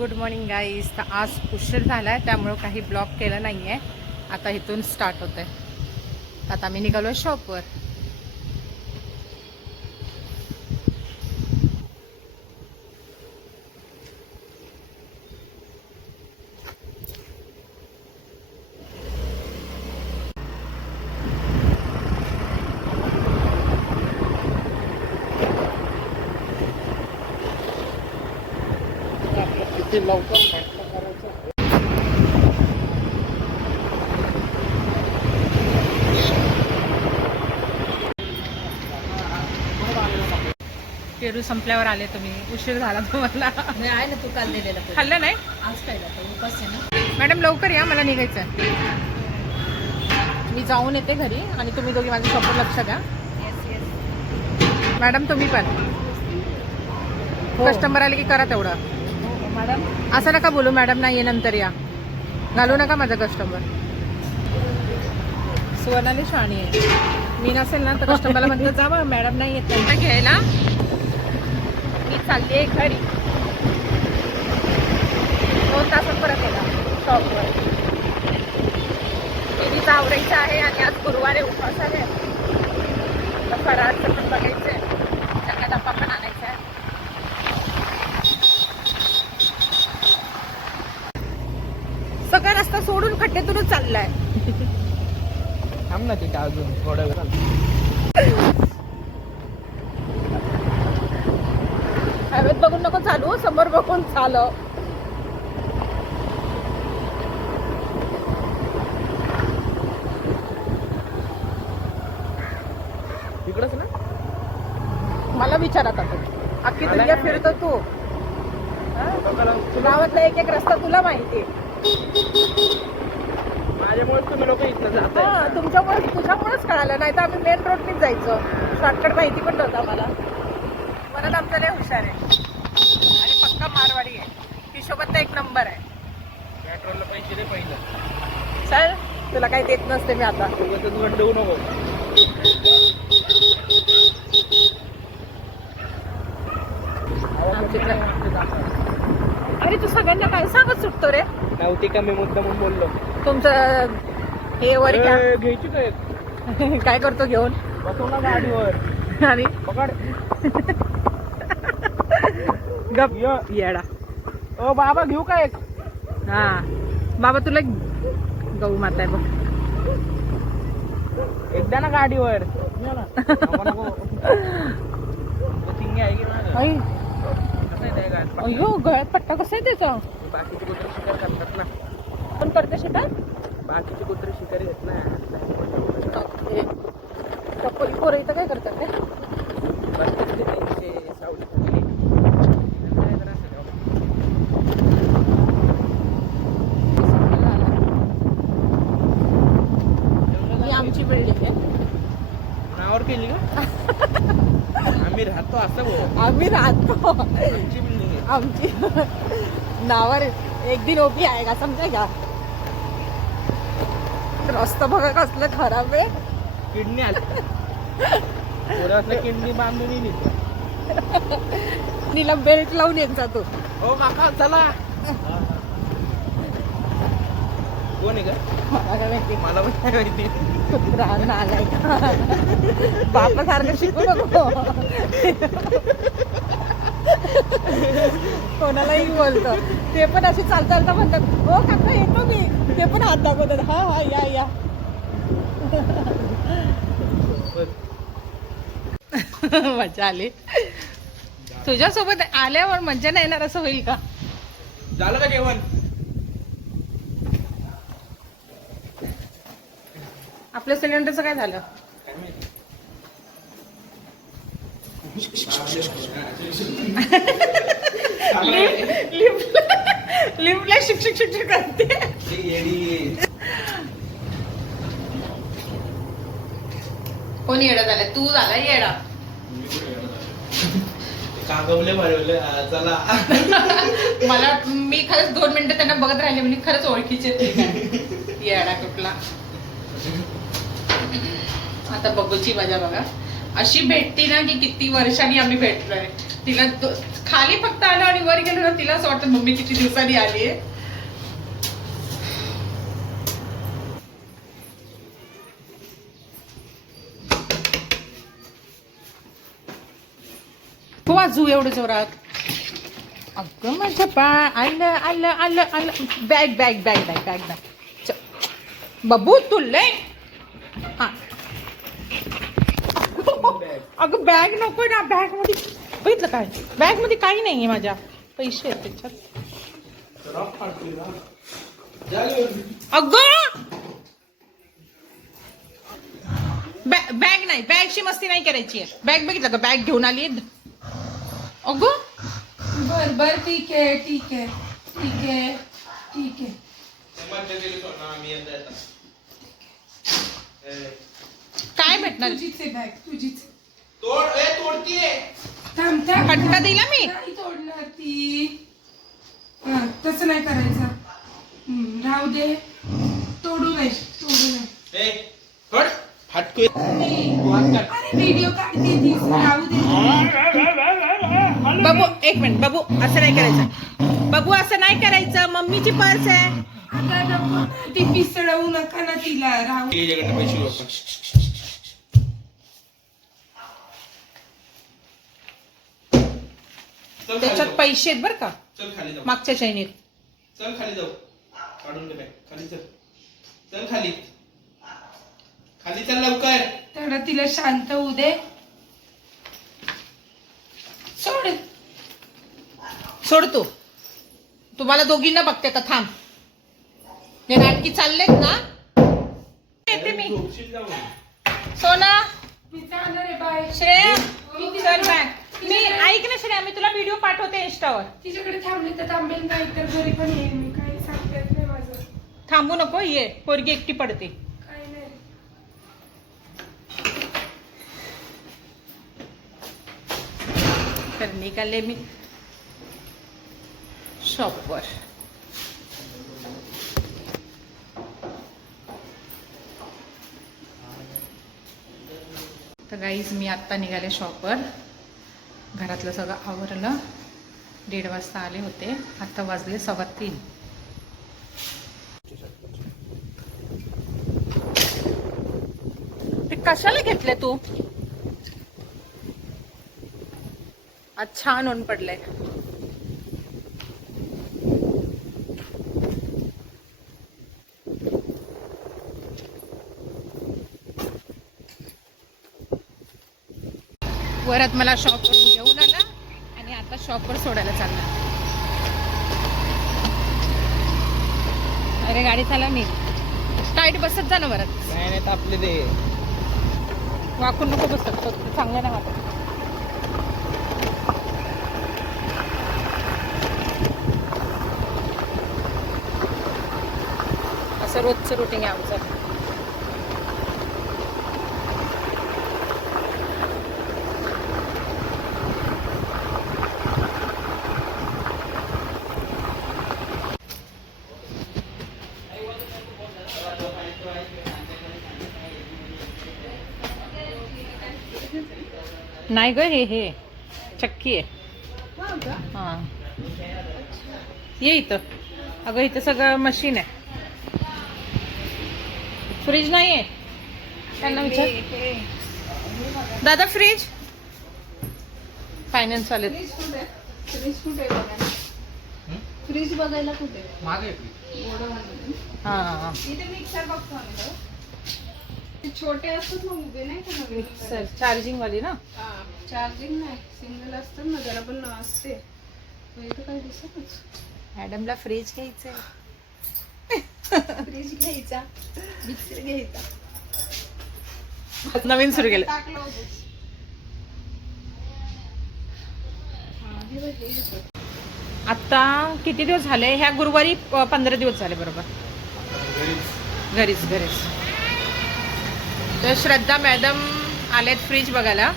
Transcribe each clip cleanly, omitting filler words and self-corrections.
Good morning guys. तर आज उशीर झाला आहे त्यामुळं काही ब्लॉग केलं नाही आहे. आता इथून स्टार्ट होतं आहे. आता आम्ही निघालो शॉपवर. किती लवकर नाश्ता करायचा. पेरू संपल्यावर आले तुम्ही. उशीर झाला तुम्हाला. आहे ना तू काल दिलेला पेरू. खाल्लं नाही आज खायला तर उपास आहे ना. मॅडम? लवकर या, मला निघायचं आहे. मी जाऊन येते घरी आणि तुम्ही दोघी माझ्या शॉपवर लक्ष द्या. मॅडम तुम्ही पण कस्टमर आले की करा तेवढं. मॅडम असं नका बोलू मॅडम नाही आहे नंतर या. घालू नका माझा कस्टमर. सुवर्णाली शाणी आहे. मी नसेल ना तर कस्टमरला म्हणतात जा मॅडम नाही येत त्यांना घ्यायला. मी चालली आहे घरी. 2 तासात परत येणार शॉपवर. टीव्हीचं आवरायचं आहे आणि आज गुरुवार आहे, उपवास आहे. तर फराळचं पण बघायचं आहे. चहा डब्बा पण आणायचा आहे. सगळा रस्ता सोडून खड्ड्यातूनच चाललाय. थांब ना तिथे अजून थोडा वेळ. हवेत बघून नको चालू, समोर बघून चालव. तिकडच ना. मला विचारत तू अख्खी दुनिया फिरतो तू. गावातला एक एक रस्ता तुला माहिती. माझ्यामुळे तुम्ही लोक इथं जाताय. तुमच्यामुळे तुझ्यामुळेच कळालं. नाही तर आम्ही मेन रोडनीच जायचो. शॉर्टकट माहिती पण नव्हता मला. म्हणून आमचं लय हुशार आहे आणि पक्का मारवाडी आहे. हिशोबात एक नंबर आहे. पेट्रोलला पैसे दे पहिलं. चल तुला काही देत नसते मी आता. उगाचच गंडवू नको. अरे तू सगळ्यांना काय सांगत सुटतो रे. नव्हती का मी मुद्दा म्हणून बोललो. तुमचं हे वर ए, घ्यायची काय काय करतो घेऊन बसव ना गाडीवर. आणि पकड. गप येडा. ओ बाबा घेऊ का एक. हा बाबा तुला एक गहू माता आहे बघ. एकदा ना गाडीवर. नको, नको. चिंगी आहे की नाही? आई, कसं आहे ते गाडी? अयो गळ्यात पट्टा कसा आहे त्याचा. बाकीचे कुत्रे शिकार करतात ना. पण करते शेतात. बाकीचे कुत्रे शिकारी आहेत ना. टपोरी पोरं इथं काय करतात रे. बसतात ते त्यांचे सावली खाली. काय जरा असं ही आमची बिल्डिंग आहे. नावावर केली का. आम्ही राहतो असं भाऊ. आम्ही राहतो. आमची बिल्डिंग आहे. आमची नावावर एक दिन ओपी आहे का समजाय का. रस्ता बघा कसलं खराब आहे. किडनी आली. पोरातलं किडनी बांधून येईल. नीला बेल्ट लावून येत जातो. हो काका चला. कोण आहे का. मला काय माहिती. मला पण काय माहिती. कुत्रा आलाय का. बापासारखं शिकू नको. कोणालाही बोलतो. ते पण असे चालता चालता म्हणतात हो काका येतो मी. ते पण हात दाखवतात. हा हा या या. मजा आली. तुझ्यासोबत आल्यावर मजा नाही येणार असं होईल का. झालं का जेवण. आपल्या सिलेंडरचं काय झालं. काय माहिती. लिफ्टला शिक्षक शिक्षक करते. कोणी येडा झालाय. तू झाला येडा. कागवले भरवले चला. मला मी खरंच 2 मिनिटं त्यांना बघत राहिले म्हणजे खरंच ओळखीचे ते काय. येडा कुठला. आता बघूची मजा बघा. अशी भेटती ना की किती वर्षांनी आम्ही भेटलोय. तिला खाली फक्त आलो आणि वर गेलो ना तिला असं वाटतं मम्मी किती दिवसांनी आली आहे. वाजू एवढं जोरात. अगं माझं बाळ आलं आलं आलं आलं. Bag bag bag bag bag bag. बबू तुले हा. अगं बॅग नको ना. बॅग मध्ये बघितलं काय बॅग मध्ये काही नाहीये माझ्या. पैसे आहेत त्याच्यात. अगं बॅग नाही. बॅगची मस्ती नाही करायची. बॅग बघितलं का बॅग घेऊन आली. अगं बर बर ठीक आहे ठीक आहे ठीक आहे ठीक आहे. काय भेटणार. तुझीच आहे बॅग तुझीच. तोडतीये. थांब थांब. फटका दिला मी. नाही तोडणार ती. हा तसं नाही करायचं. राहू दे. तोडू नये तोडू नये. फाटको. अरे व्हिडिओ काढते ती. राहू दे. बाबू एक मिनिट. बाबू असं नाही करायचं. बाबू असं नाही करायचं. मम्मीची पर्स आहे. आता नको ना. ती पिसळवू नका ना तिला. राहू पैसे त्याच्यात पैसे आहेत बरं का. चल खाली जाऊ. मागच्या चैनीत. चल खाली जाऊ. काढून दे बॅग. खाली चल. चल खाली. खाली चल लवकर. तेवढं तिला शांत होऊ दे. सोड. सोड तू. तुम्हाला दोघींना बघते आता. थांब. हे नाटकी चाललेत ना. येते मी. झोपशील जाऊ. सोना मी जाणार आहे. बाय. श्रेया चल बाय. मी ऐक ना श्रेया मी तुला व्हिडिओ पाठवते इंस्टावर. तिच्याकडे थांबले तर थांबेल नाही तर घरी पण येईल मी. काही सांगता येत नाही माझं. थांबू नको. ये पोरगी एकटी पडते. काही नाही. तर निघाले मी शॉपवर. तर गाईज मी आत्ता निघाले शॉपवर. घरातलं सगळं आवरलं. 1:30 वाजता आले होते. आता वाजले 3:15. ते कशाला घेतले तू. आज छान ऊन पडलंय. वरात मला शॉपवरून घेऊन आला आणि आता शॉपवर सोडायला चालला. अरे गाडी चाला मी. टाईट बसत जा ना वरात. काय नाही आपले ते वाकून नको बसत. चांगलं नाही वाटत. असं रोजचं रुटीन आहे आमचं. नाही ग हे चक्की आहे. हा ये इथं. अगं इथं सगळं मशीन आहे. फ्रीज नाही आहे. त्यांना विचार. दादा फ्रीज. फायनान्स वाले. फ्रीज बघायला कुठे. मागे हा छोटे असतात ना उभे नाही का नवीन मिक्सर चार्जिंग वाली ना. चार्जिंग नाही सिंगल असतात ना जरा पण असते. इथं काही दिसतच. मॅडमला फ्रीज घ्यायचंय. फ्रीज घ्यायचा मिक्सर घ्यायचा. नवीन सुरू केलं. टाकलं होतं. आता किती दिवस झाले. ह्या गुरुवारी 15 दिवस झाले बरोबर. घरीच. तर श्रद्धा मॅडम आलेत फ्रीज बघायला.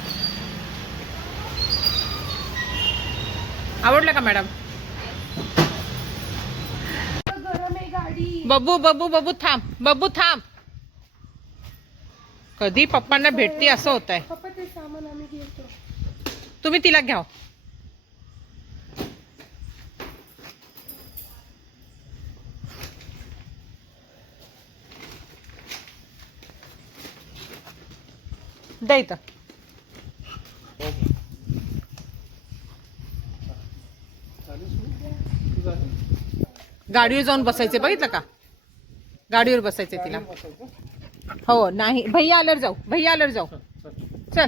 आवडलं का मॅडम. गरम आहे गाडी. बबू थांब. कधी पप्पांना भेटते असं होत आहे. पप्पा ते सामान आम्ही घेतो. तुम्ही तिला घ्या. द्या इथं. गाडीवर जाऊन बसायचे बघितलं का? गाडीवर बसायचे तिला. हो नाही भैया आल्यावर जाऊ, भैया आल्यावर जाऊ. चल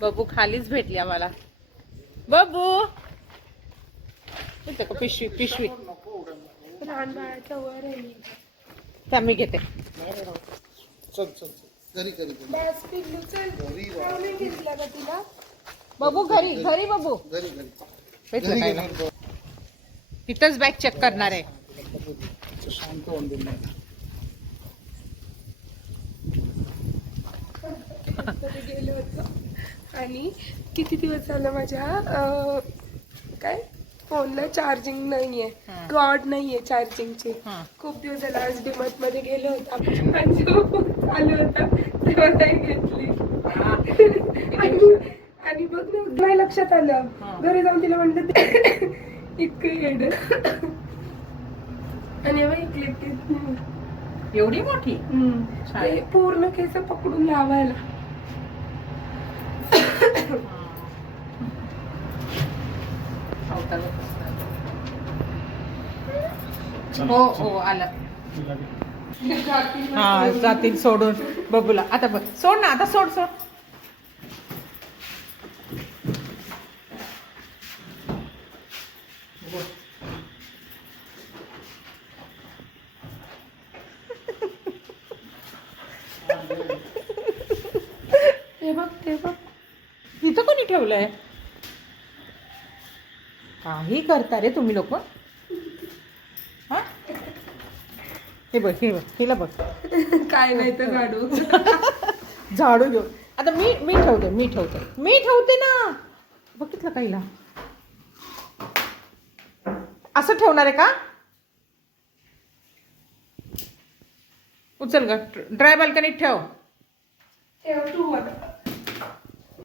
बबू खालीच भेटली आम्हाला. बबू इथं का पिशवी पिशवी लहान बाळाच्या वर आहे. त्या मी घेते. चल चल चल घरी घरी घरी बस पिल्लू चल. नाही घेतला का तिला? बबू घरी घरी बबू घरी घरी भेटलं काय ना? तिथंच बॅग चेक करणार आहे. शांत होऊन दे नाही. कधी गेलो होतो आणि किती दिवस झालं माझ्या काय फोनला चार्जिंग नाहीये, हा. कॉर्ड नाहीये चार्जिंगची. हा. खूप दिवस झाला. आज डीमार्ट मध्ये गेलो होता आणि जेव्हा फोन चालू होता तेव्हा नाही घेतली. आणि बघ ना नाही लक्षात आलं. हा. घरी जाऊन तिला म्हणलं इतकं येड. आणि एवढी मोठी ते पूर्ण केस पकडून लावायला. हो हो आलं. हा जातील सोडून बबूला. आता बघ सोड ना, आता सोड सोड. हे बघ ते बघ. इथं कोणी ठेवलंय? काही करता रे तुम्ही लोक. हा हे बघ हे बघ हिला बघ. काय नाही तर झाडू. झाडू घेऊ. आता मी ठेवते ना. बघितलं का हिला? असं ठेवणार आहे का? उचल ग ड्राय बाल्कनीत ठेव. ठेव तू आता.